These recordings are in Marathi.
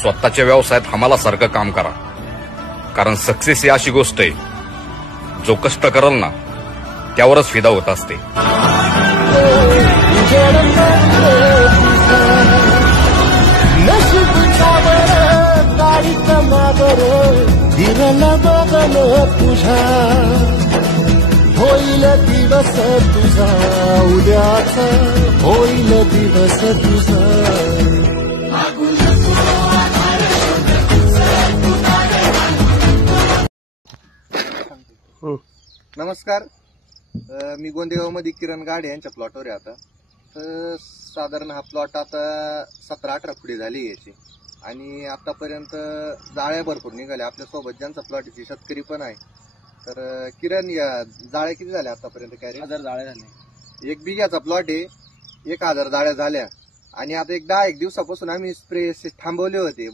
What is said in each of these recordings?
स्वतःच्या व्यवसायात हमालासारखं काम करा, कारण सक्सेस ही अशी गोष्ट आहे जो कष्ट करल ना त्यावरच फिदा होत असते. होईल दिवस तुझा उद्याचा, होईल दिवस तुझा. नमस्कार, मी गोंदेगावमध्ये किरण गाडे यांच्या प्लॉटवर आहे आता. तर साधारण हा प्लॉट आता 17-18 फुटे झाली याची, आणि आतापर्यंत जाळ्या भरपूर निघाल्या. आपल्यासोबत ज्यांचा प्लॉट आहे शेतकरी पण आहे. तर किरण, या जाळ्या किती झाल्या आतापर्यंत? काय रे? 1000 जाळ्या झाल्या. 1 बिघ्याचा प्लॉट आहे, 1000 जाळ्या झाल्या. आणि आता एक 10 दिवसापासून आम्ही स्प्रे थांबवले होते,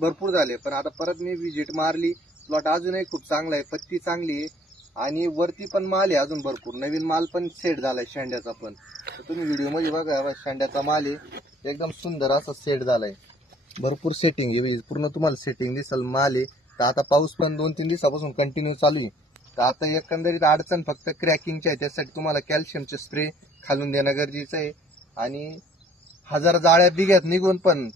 भरपूर झाले. पण आता परत मी विजिट मारली, प्लॉट अजूनही खूप चांगला आहे, पत्ती चांगली आहे, आणि वरती पण माल आहे अजून भरपूर. नवीन माल पण सेट झालाय शेंड्याचा पण. तर तुम्ही व्हिडिओ मध्ये बघा, शेंड्याचा माल आहे एकदम सुंदर असा सेट झालाय, भरपूर सेटिंग आहे, पूर्ण तुम्हाला सेटिंग दिसल माल आहे. तर आता पाऊस पण 2-3 दिवसापासून कंटिन्यू चालू आहे. तर आता एकंदरीत अडचण फक्त क्रॅकिंगची आहे. त्यासाठी तुम्हाला कॅल्शियमचे स्प्रे खालून देणं गरजेचं आहे. आणि 1000 जाळ्या बिघ्यात निघून पण